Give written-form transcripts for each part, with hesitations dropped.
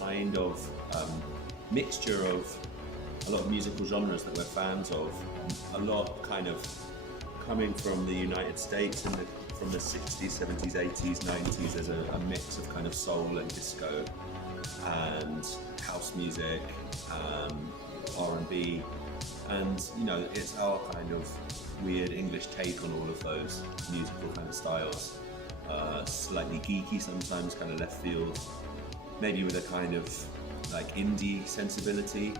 kind of mixture of a lot of musical genres that we're fans of, a lot kind of coming from the United States and from the 60s, 70s, 80s, 90s. There's a mix of kind of soul and disco and house music, R&B, and you know, it's our kind of weird English take on all of those musical kind of styles. Slightly geeky sometimes, kind of left field, maybe with a kind of like indie sensibility.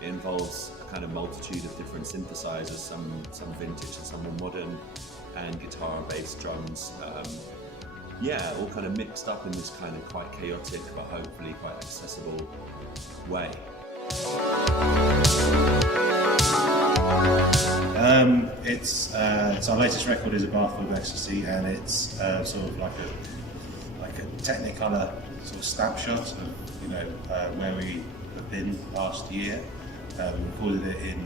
It involves a kind of multitude of different synthesizers, some vintage and some more modern, and guitar, bass, drums. Yeah, all kind of mixed up in this kind of quite chaotic but hopefully quite accessible way. It's our latest record is A Bath Full of Ecstasy, and it's sort of like a Technicolor sort of snapshot of where we have been last year. We recorded it in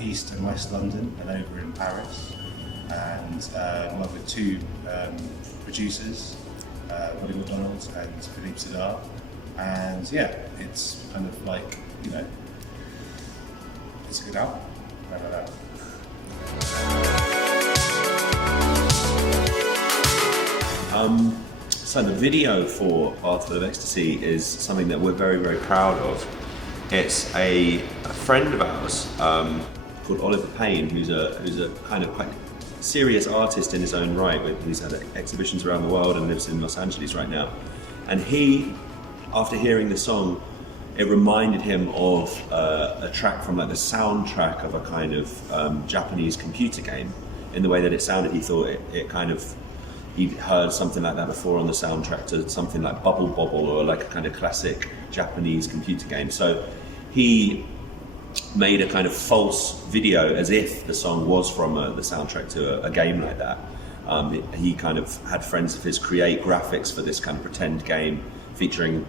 East and West London and over in Paris, and worked with two producers, Roddy McDonald and Philippe Sedar, and yeah, it's kind of like, it's a good album. So the video for Bath Full of Ecstasy is something that we're very, very proud of. It's a friend of ours called Oliver Payne, who's a kind of quite serious artist in his own right. He's had exhibitions around the world and lives in Los Angeles right now. And he, after hearing the song, it reminded him of a track from like the soundtrack of a kind of Japanese computer game. In the way that it sounded, he thought it kind of, he'd heard something like that before on the soundtrack to something like Bubble Bobble or like a kind of classic Japanese computer game. So he made a kind of false video as if the song was from the soundtrack to a game like that. He kind of had friends of his create graphics for this kind of pretend game featuring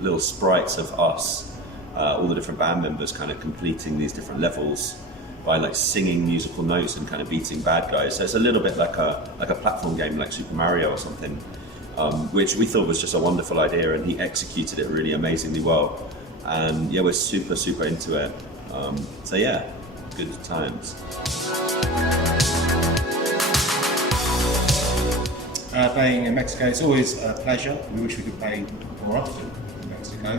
little sprites of us, all the different band members kind of completing these different levels by like singing musical notes and kind of beating bad guys. So it's a little bit like a platform game like Super Mario or something, which we thought was just a wonderful idea, and he executed it really amazingly well. And yeah, we're super, super into it. So yeah, good times. Playing in Mexico, it's always a pleasure. We wish we could play more often in Mexico.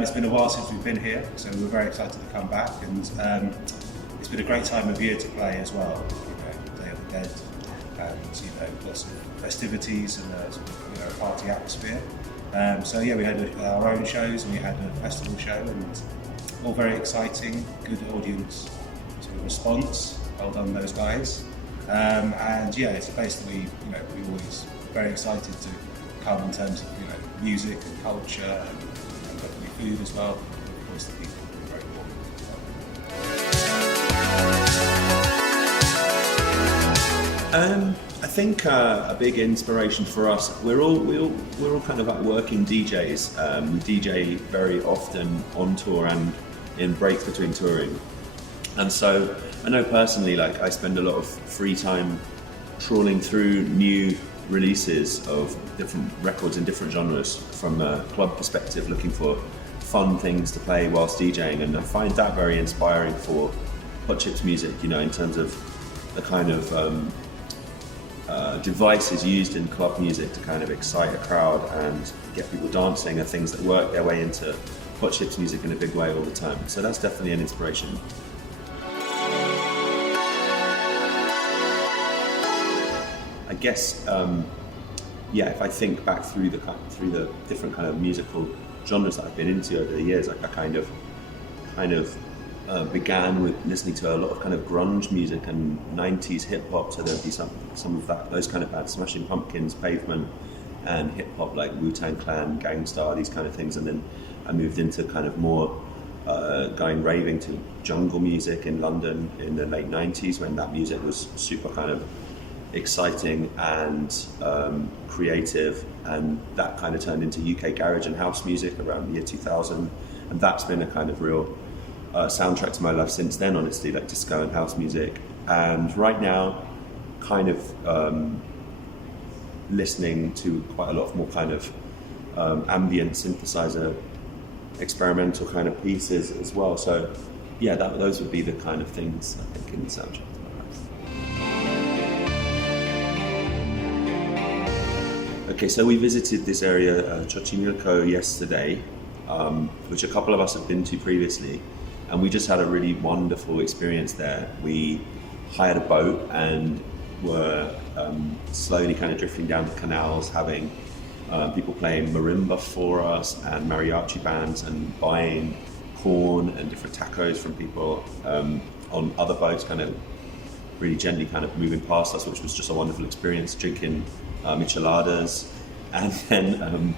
It's been a while since we've been here, so we're very excited to come back, and it's been a great time of year to play as well. Day of the Dead, and lots of festivities and a party atmosphere. So yeah, we had our own shows and we had a festival show, and all very exciting, good audience sort of response. Well done, those guys. And yeah, it's a place that we always very excited to come in terms of music and culture and hopefully food as well. Of course, the people are very important. I think a big inspiration for us, we're all kind of like working DJs. We DJ very often on tour and in breaks between touring. And so I know personally, like, I spend a lot of free time trawling through new releases of different records in different genres from a club perspective, looking for fun things to play whilst DJing, and I find that very inspiring for Hot Chips music, in terms of the kind of devices used in club music to kind of excite a crowd and get people dancing are things that work their way into Hot Chips music in a big way all the time. So that's definitely an inspiration. I guess, if I think back through the different kind of musical genres that I've been into over the years, like I kind of began with listening to a lot of kind of grunge music and 90s hip hop. So there'd be some of those kind of bands, Smashing Pumpkins, Pavement, and hip hop like Wu-Tang Clan, Gang Starr, these kind of things. And then I moved into kind of more going raving to jungle music in London in the late 90s, when that music was super kind of exciting and creative, and that kind of turned into UK garage and house music around the year 2000, and that's been a kind of real soundtrack to my life since then, honestly, like disco and house music. And right now kind of listening to quite a lot of more kind of ambient synthesizer experimental kind of pieces as well. So yeah, those would be the kind of things I think in the soundtrack. Okay, so we visited this area, Xochimilco, yesterday, which a couple of us have been to previously, and we just had a really wonderful experience there. We hired a boat and were slowly kind of drifting down the canals, having people playing marimba for us and mariachi bands, and buying corn and different tacos from people on other boats, kind of really gently kind of moving past us, which was just a wonderful experience, drinking micheladas. And then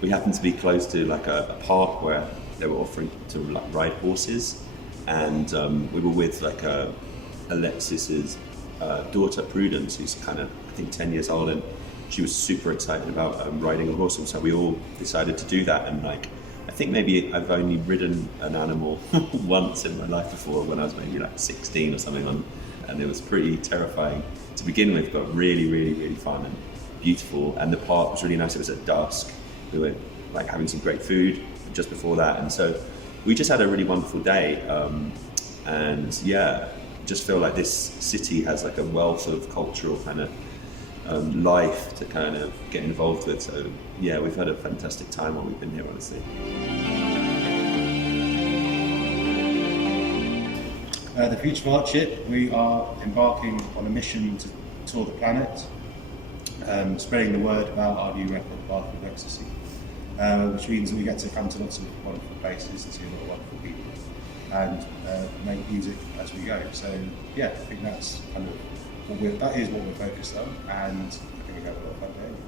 we happened to be close to like a park where they were offering to like ride horses, and we were with like Alexis's daughter Prudence, who's kind of I think 10 years old, and she was super excited about riding a horse, and so we all decided to do that. And like I think maybe I've only ridden an animal once in my life before, when I was maybe like 16 or something, and it was pretty terrifying to begin with, but really, really, really fun and beautiful. And the park was really nice. It was at dusk. We were like having some great food just before that, and so we just had a really wonderful day. And yeah, just feel like this city has like a wealth of cultural kind of life to kind of get involved with. So yeah, we've had a fantastic time while we've been here, honestly. The Future of Art ship, we are embarking on a mission to tour the planet, spreading the word about our new record, Path of Ecstasy, which means that we get to come to lots of wonderful places and see a lot of wonderful people, and make music as we go. So yeah, I think that's kind of that is what we're focused on, and I think we've had a lot of fun doing it.